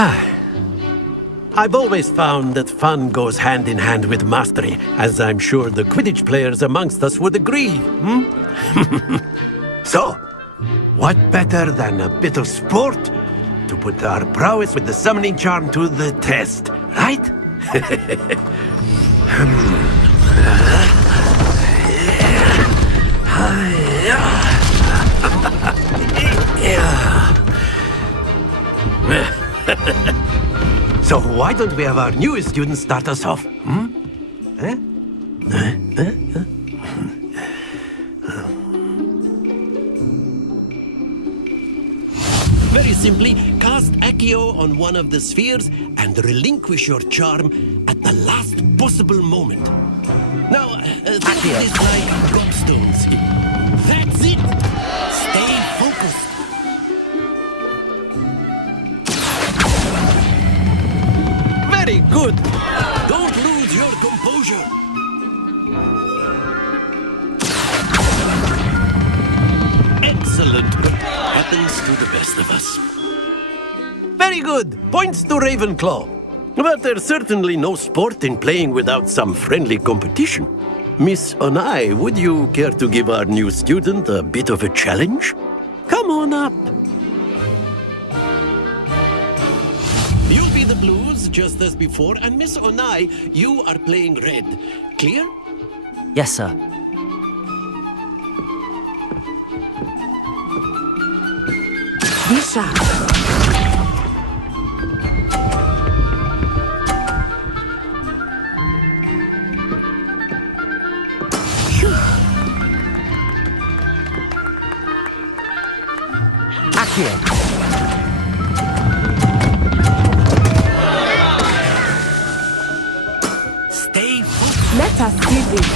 I've always found that fun goes hand in hand with mastery, as I'm sure the Quidditch players amongst us would agree. So, what better than a bit of sport to put our prowess with the summoning charm to the test, right? So why don't we have our newest student start us off? Very simply, cast Accio on one of the spheres and relinquish your charm at the last possible moment. Now, think of this like gobstones. That's it! Stay focused. Very good! Don't lose your composure. Excellent. Happens to the best of us. Very good. Points to Ravenclaw. But there's certainly no sport in playing without some friendly competition. Miss Onai, would you care to give our new student a bit of a challenge? Come on up. You'll be the blues, just as before, and Miss Onai, you are playing red. Clear? Yes, sir. Be sharp. Accio. Stay focused. Let us see this.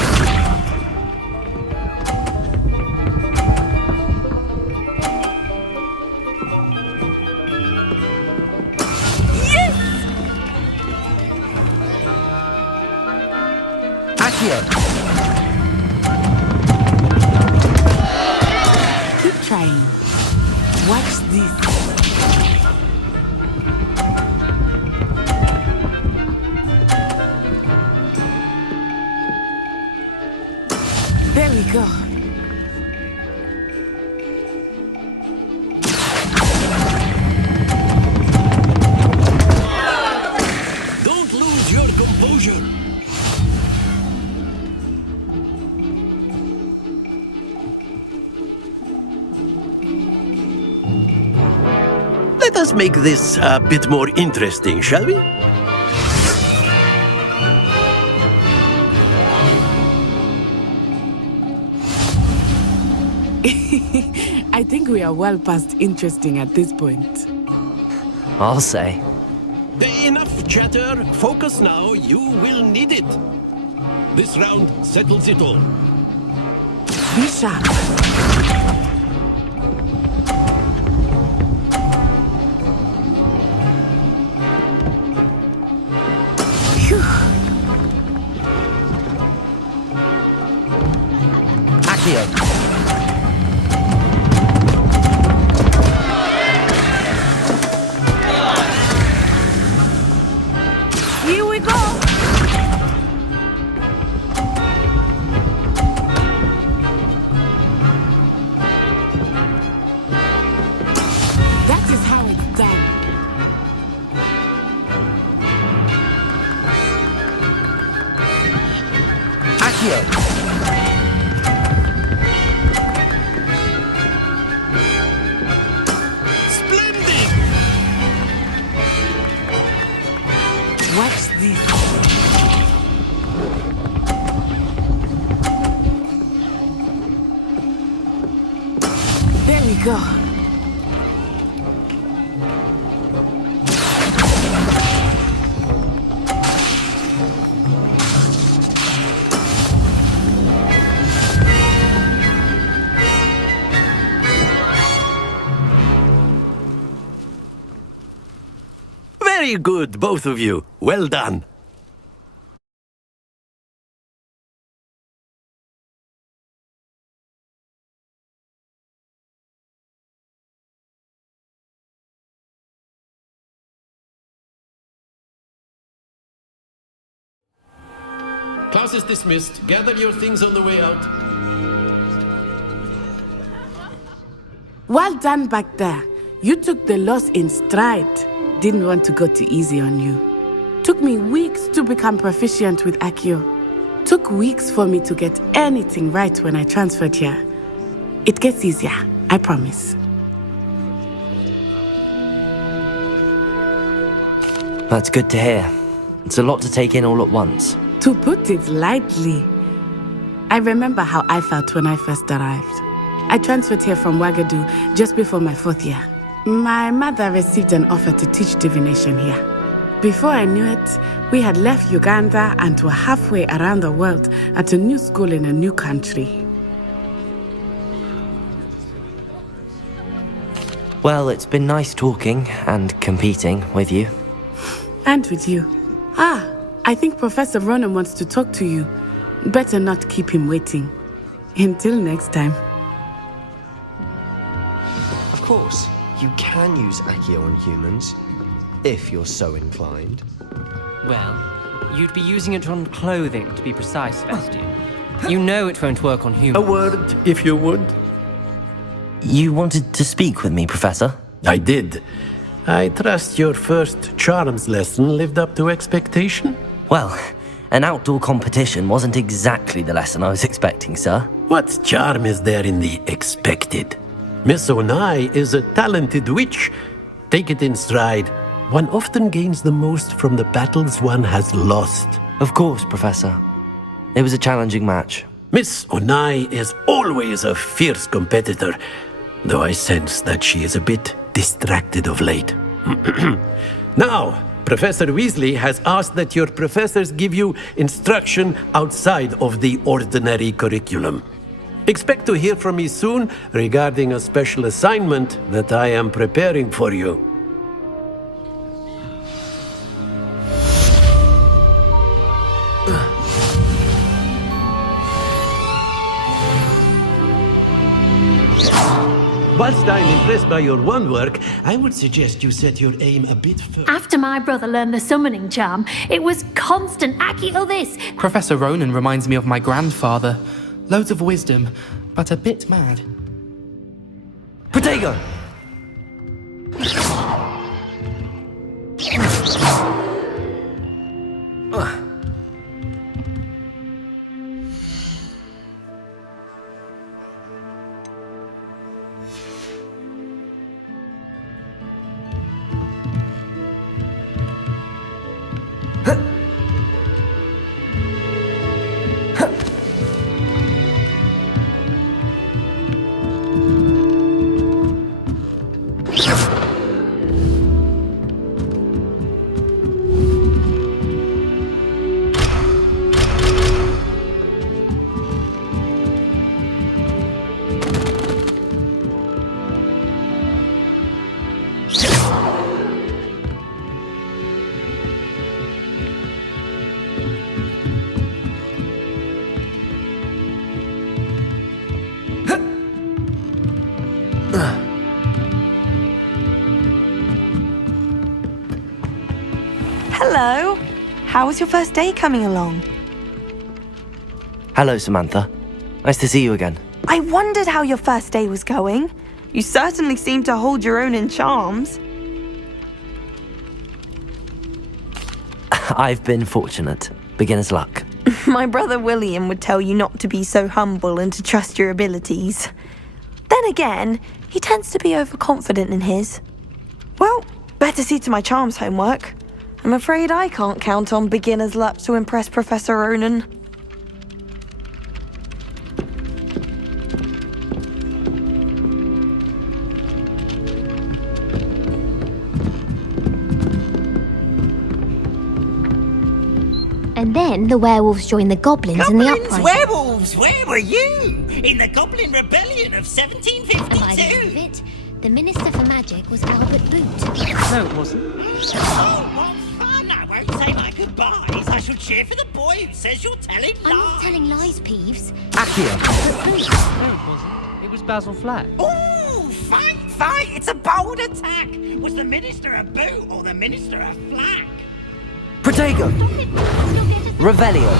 Accio. Keep trying. Watch this. There we go. Don't lose your composure. Let us make this a bit more interesting, shall we? I think we are well past interesting at this point. I'll say. Enough chatter. Focus now. You will need it. This round settles it all. Be sharp. Phew. Accio. Here we go. That is how it's done. Accio. Splendid! Watch this. There we go. Very good, both of you. Well done. Class is dismissed. Gather your things on the way out. Well done back there. You took the loss in stride. Didn't want to go too easy on you. Took me weeks to become proficient with Accio. Took weeks for me to get anything right when I transferred here. It gets easier, I promise. That's good to hear. It's a lot to take in all at once. To put it lightly, I remember how I felt when I first arrived. I transferred here from Wagadu just before my 4th year. My mother received an offer to teach divination here. Before I knew it, we had left Uganda and were halfway around the world at a new school in a new country. Well, it's been nice talking and competing with you. And with you. I think Professor Ronan wants to talk to you. Better not keep him waiting. Until next time. Of course, you can use Accio on humans, if you're so inclined. Well, you'd be using it on clothing, to be precise, Sebastian. You know it won't work on A humans. word, if you would. You wanted to speak with me, Professor? I did. I trust your first charms lesson lived up to expectation? Well, an outdoor competition wasn't exactly the lesson I was expecting, sir. What charm is there in the expected? Miss Onai is a talented witch. Take it in stride. One often gains the most from the battles one has lost. Of course, Professor. It was a challenging match. Miss Onai is always a fierce competitor, though I sense that she is a bit distracted of late. Now, Professor Weasley has asked that your professors give you instruction outside of the ordinary curriculum. Expect to hear from me soon regarding a special assignment that I am preparing for you. Whilst I'm impressed by your wand work, I would suggest you set your aim a bit further. After my brother learned the summoning charm, it was constant Accio this. Professor Ronan reminds me of my grandfather. Loads of wisdom, but a bit mad. Protego! Hello. How was your first day coming along? Hello, Samantha. Nice to see you again. I wondered how your first day was going. You certainly seem to hold your own in charms. I've been fortunate. Beginner's luck. My brother William would tell you not to be so humble and to trust your abilities. Then again, he tends to be overconfident in his. Well, better see to my charms homework. I'm afraid I can't count on beginner's luck to impress Professor Ronan. And then the werewolves joined the goblins in the uprising. Werewolves, where were you? In the Goblin Rebellion of By the end of 1752? it, the Minister for Magic was Albert Boot. No, it wasn't. Oh, what fun! I won't say my goodbyes. I shall cheer for the boy who says you're telling lies. I'm not telling lies, Peeves. Accio! No, it wasn't. It was Basil Flack. Ooh, fight, fight! It's a bold attack! Was the Minister a boot or the Minister a flack? Protego! Stop it, you'll get us- Revelio!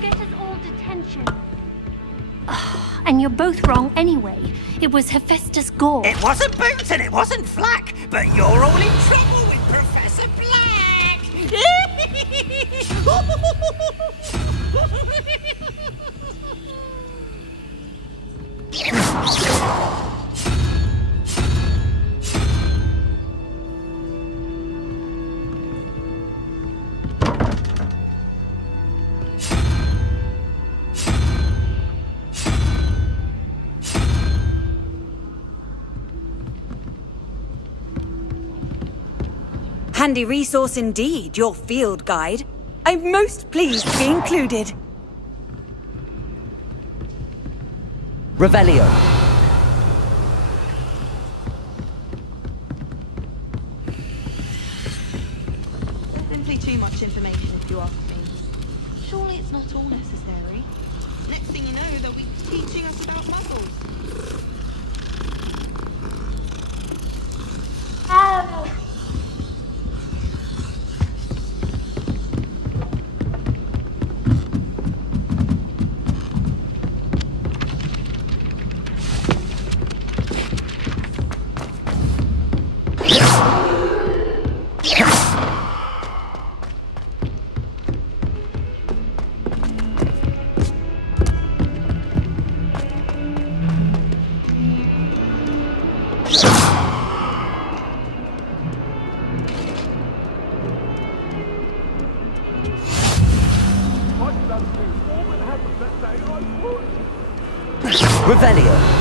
get us all detention. And you're both wrong anyway. It was Hephaestus Gore. It wasn't Boots and it wasn't Flack, but you're all in trouble with Professor Black! Handy resource indeed, your field guide. I'm most pleased to be included. Revelio. Simply too much information if you ask me. Surely it's not all necessary. Next thing you know, they'll be teaching us about muggles. Revelio.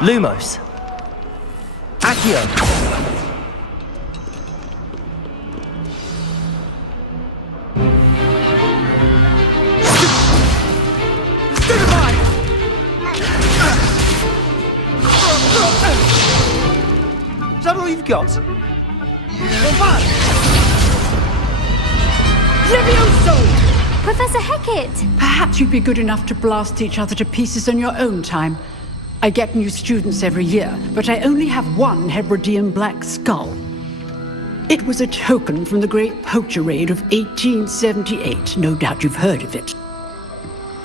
Lumos. Accio. Is that all you've got? Levioso! Professor Hecat! Perhaps you'd be good enough to blast each other to pieces on your own time. I get new students every year, but I only have one Hebridean black skull. It was a token from the Great Poacher Raid of 1878. No doubt you've heard of it.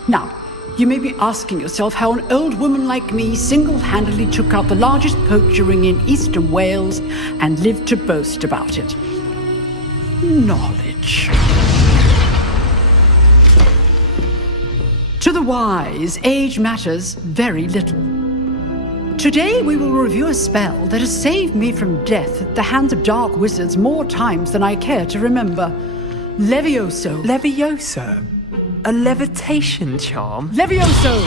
Now, you may be asking yourself how an old woman like me single-handedly took out the largest poacher ring in eastern Wales and lived to boast about it. Knowledge. To the wise, age matters very little. Today we will review a spell that has saved me from death at the hands of dark wizards more times than I care to remember. Levioso. Levioso? A levitation charm? Levioso!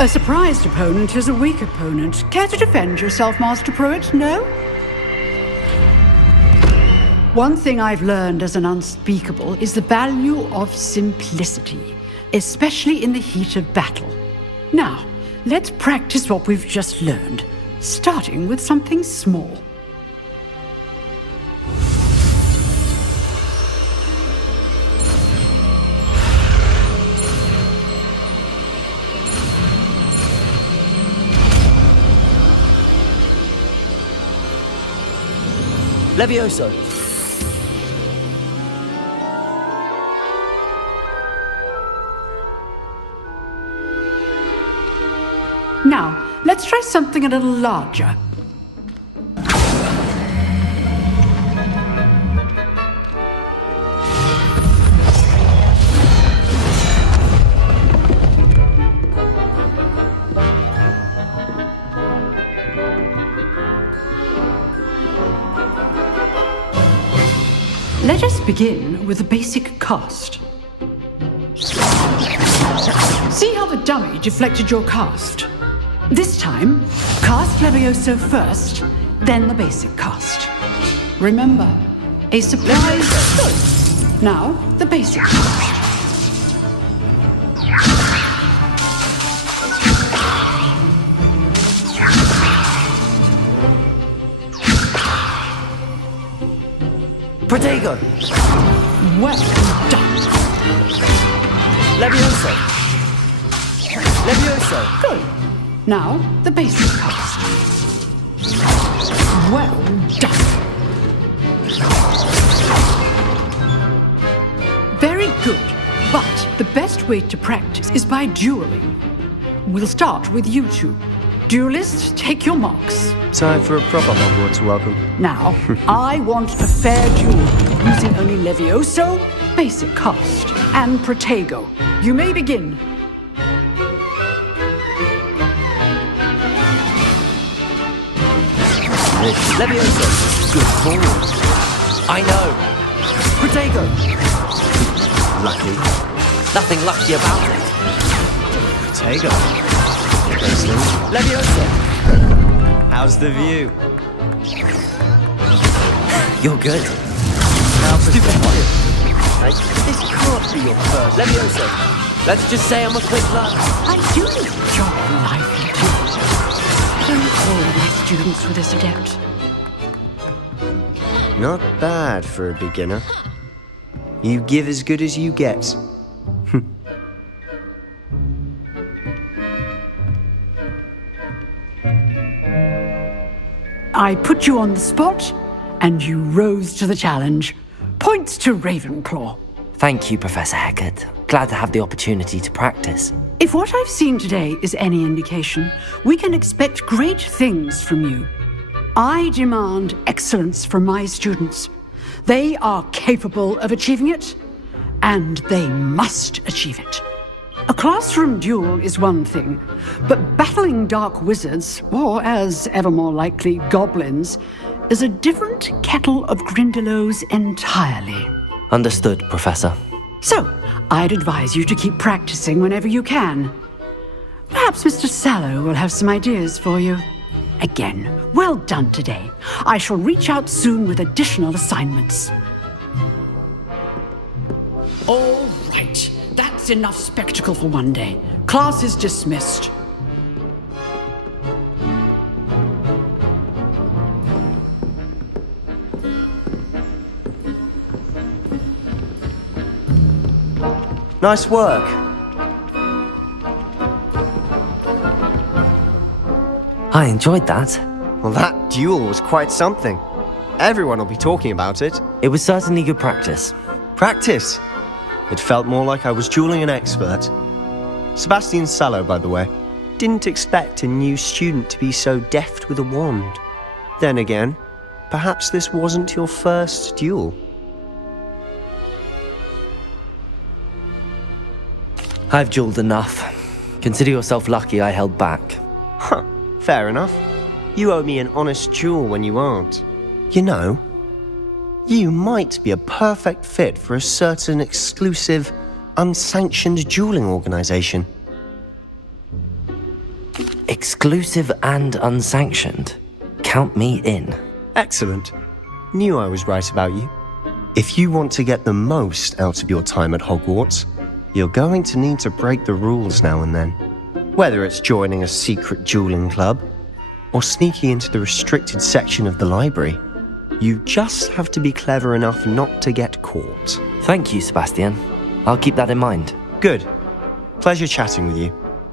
A surprised opponent is a weak opponent. Care to defend yourself, Master Pruitt? No? One thing I've learned as an unspeakable is the value of simplicity, especially in the heat of battle. Now, let's practice what we've just learned, starting with something small. Levioso! Now, let's try something a little larger. Let us begin with the basic cast. See how the dummy deflected your cast? This time, cast Levioso first, then the basic cast. Remember, a surprise. Good. Now, the basic cast. Protego! Well done. Levioso! Levioso! Good. Now, the basic cast. Well done. Very good. But the best way to practice is by dueling. We'll start with you two. Duelists, take your marks. Time for a proper Hogwarts welcome. Now, I want a fair duel using only Levioso, basic cast, and Protego. You may begin. Levioso! Good ball. I know. Protego! Lucky. Nothing lucky about it. Protego. Levioso! How's the view? You're good. How stupid are you? This can't be your first. Levioso! Let's just say I'm a quick learner. I do enjoy lively duels. Don't all my students were this adept. Not bad for a beginner. You give as good as you get. I put you on the spot, and you rose to the challenge. Points to Ravenclaw. Thank you, Professor Hecat. Glad to have the opportunity to practice. If what I've seen today is any indication, we can expect great things from you. I demand excellence from my students. They are capable of achieving it, and they must achieve it. A classroom duel is one thing, but battling dark wizards, or as ever more likely, goblins, is a different kettle of Grindylows entirely. Understood, Professor. So, I'd advise you to keep practicing whenever you can. Perhaps Mr. Sallow will have some ideas for you. Again, well done today. I shall reach out soon with additional assignments. All right. That's enough spectacle for one day. Class is dismissed. Nice work. I enjoyed that. Well, that duel was quite something. Everyone will be talking about it. It was certainly good practice. Practice? It felt more like I was dueling an expert. Sebastian Sallow, by the way, didn't expect a new student to be so deft with a wand. Then again, perhaps this wasn't your first duel. I've dueled enough. Consider yourself lucky I held back. Huh, fair enough. You owe me an honest duel when you aren't. You know, you might be a perfect fit for a certain exclusive, unsanctioned dueling organization. Exclusive and unsanctioned? Count me in. Excellent. Knew I was right about you. If you want to get the most out of your time at Hogwarts, you're going to need to break the rules now and then. Whether it's joining a secret dueling club, or sneaking into the restricted section of the library, you just have to be clever enough not to get caught. Thank you, Sebastian. I'll keep that in mind. Good. Pleasure chatting with you.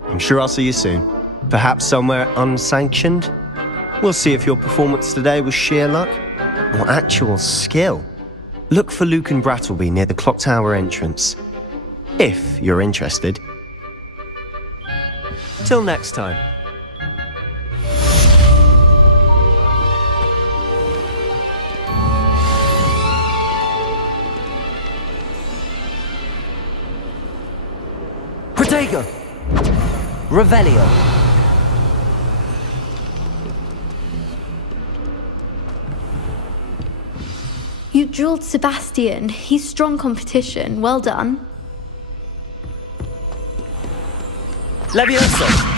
I'm sure I'll see you soon. Perhaps somewhere unsanctioned? We'll see if your performance today was sheer luck, or actual skill, look for Luke and Brattleby near the clock tower entrance. If you're interested. Till next time. Protego! Revelio! You drilled Sebastian. He's strong competition. Well done. Levioso!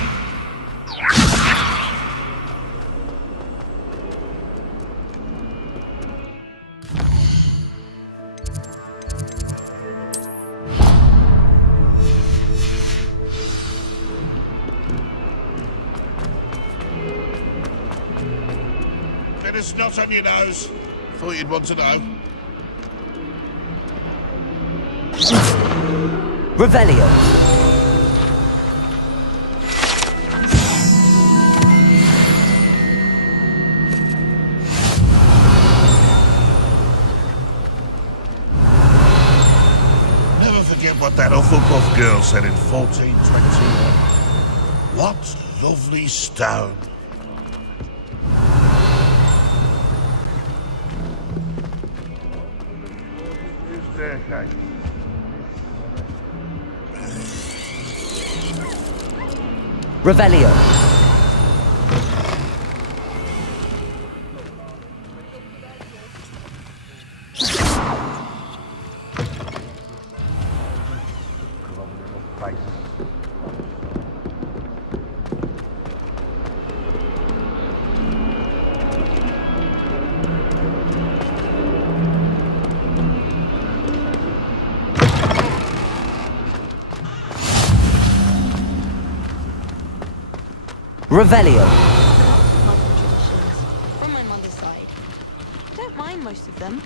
Bit of snot on your nose. Thought you'd want to know. Revelio! Never forget what that Hufflepuff girl said in 1421. What lovely stone. Revelio! Revelio! From my mother's side. Don't mind most of them.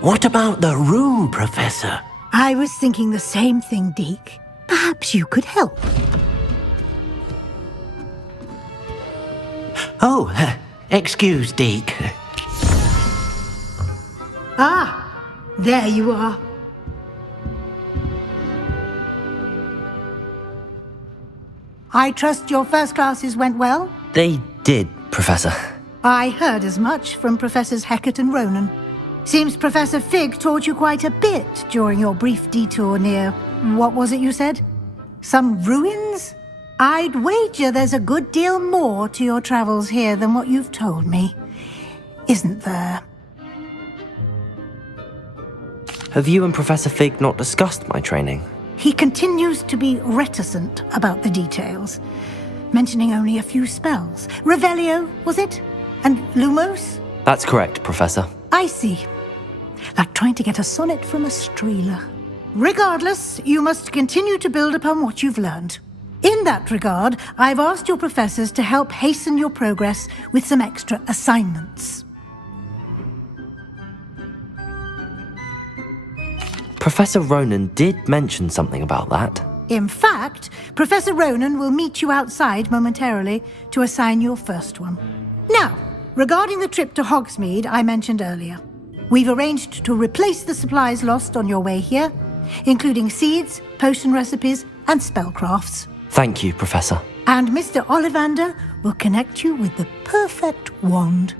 What about the room, Professor? I was thinking the same thing, Deke. Perhaps you could help. Oh, excuse, Deke. Ah, there you are. I trust your first classes went well? They did, Professor. I heard as much from Professors Hecat and Ronan. Seems Professor Fig taught you quite a bit during your brief detour near... what was it you said? Some ruins? I'd wager there's a good deal more to your travels here than what you've told me. Isn't there? Have you and Professor Fig not discussed my training? He continues to be reticent about the details, mentioning only a few spells. Revelio, was it? And Lumos? That's correct, Professor. I see. Like trying to get a sonnet from a streeler. Regardless, you must continue to build upon what you've learned. In that regard, I've asked your professors to help hasten your progress with some extra assignments. Professor Ronan did mention something about that. In fact, Professor Ronan will meet you outside momentarily to assign your first one. Now, regarding the trip to Hogsmeade I mentioned earlier, we've arranged to replace the supplies lost on your way here, including seeds, potion recipes, and spellcrafts. Thank you, Professor. And Mr. Ollivander will connect you with the perfect wand.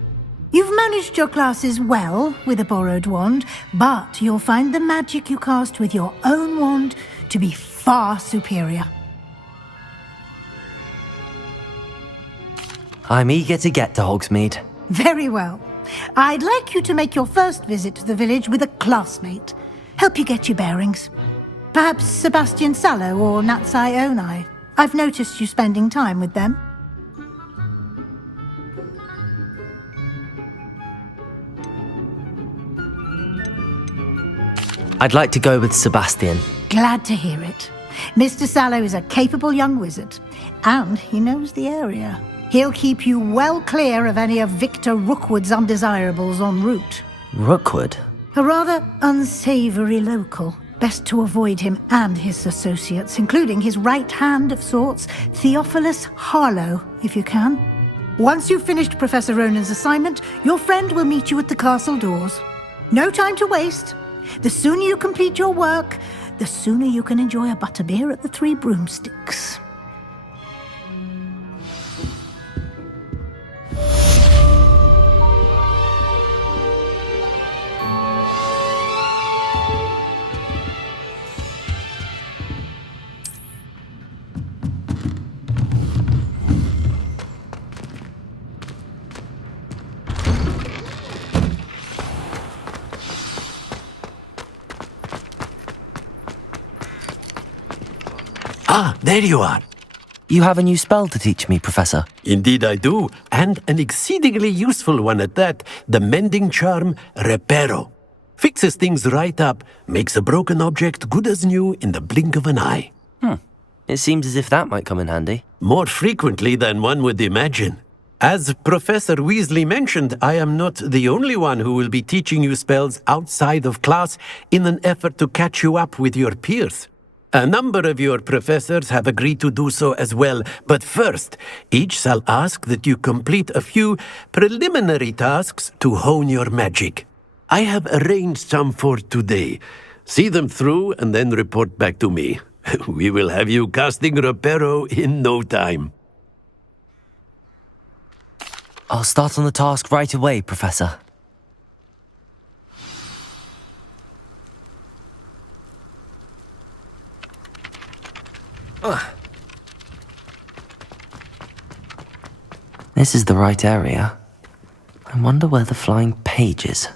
You've managed your classes well with a borrowed wand, but you'll find the magic you cast with your own wand to be far superior. I'm eager to get to Hogsmeade. Very well. I'd like you to make your first visit to the village with a classmate. Help you get your bearings. Perhaps Sebastian Sallow or Natsai Onai. I've noticed you spending time with them. I'd like to go with Sebastian. Glad to hear it. Mr. Sallow is a capable young wizard. And he knows the area. He'll keep you well clear of any of Victor Rookwood's undesirables en route. Rookwood? A rather unsavory local. Best to avoid him and his associates, including his right hand of sorts, Theophilus Harlow, if you can. Once you've finished Professor Ronan's assignment, your friend will meet you at the castle doors. No time to waste. The sooner you complete your work, the sooner you can enjoy a butterbeer at the Three Broomsticks. Ah, there you are. You have a new spell to teach me, Professor. Indeed I do, and an exceedingly useful one at that. The mending charm, Reparo. Fixes things right up, makes a broken object good as new in the blink of an eye. It seems as if that might come in handy. More frequently than one would imagine. As Professor Weasley mentioned, I am not the only one who will be teaching you spells outside of class in an effort to catch you up with your peers. A number of your professors have agreed to do so as well, but first, each shall ask that you complete a few preliminary tasks to hone your magic. I have arranged some for today. See them through and then report back to me. We will have you casting Reparo in no time. I'll start on the task right away, Professor. This is the right area. I wonder where the flying page is.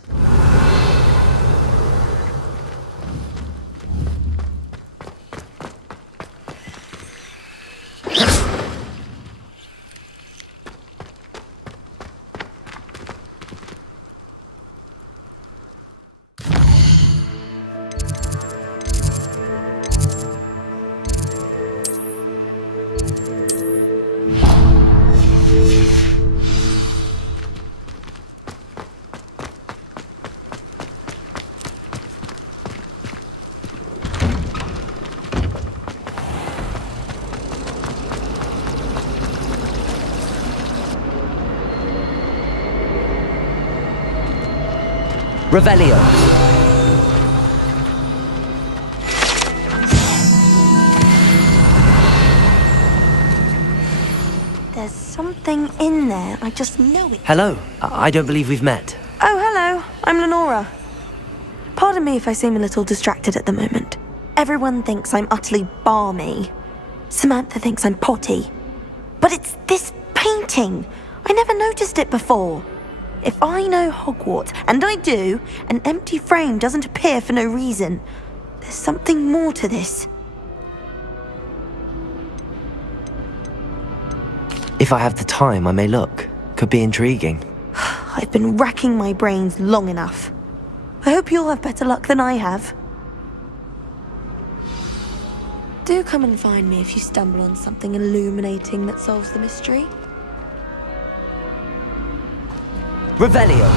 Revelio. There's something in there. I just know it. Hello. I don't believe we've met. Oh, hello. I'm Lenora. Pardon me if I seem a little distracted at the moment. Everyone thinks I'm utterly balmy. Samantha thinks I'm potty. But it's this painting. I never noticed it before. If I know Hogwarts, and I do, an empty frame doesn't appear for no reason. There's something more to this. If I have the time, I may look. Could be intriguing. I've been racking my brains long enough. I hope you'll have better luck than I have. Do come and find me if you stumble on something illuminating that solves the mystery. Revelio.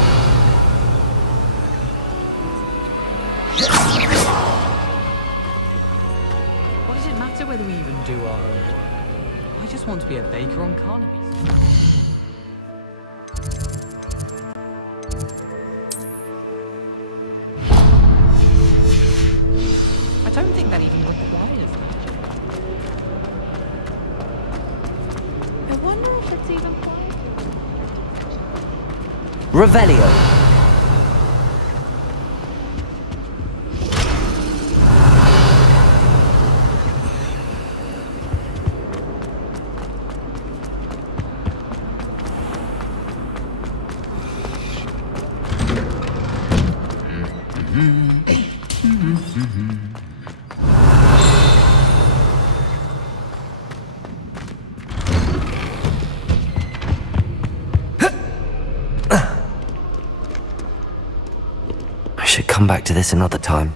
What does it matter whether we even do our homework? I just want to be a baker on Carnaby. I don't think that even requires magic. I wonder if it's even possible. Revelio. I should come back to this another time.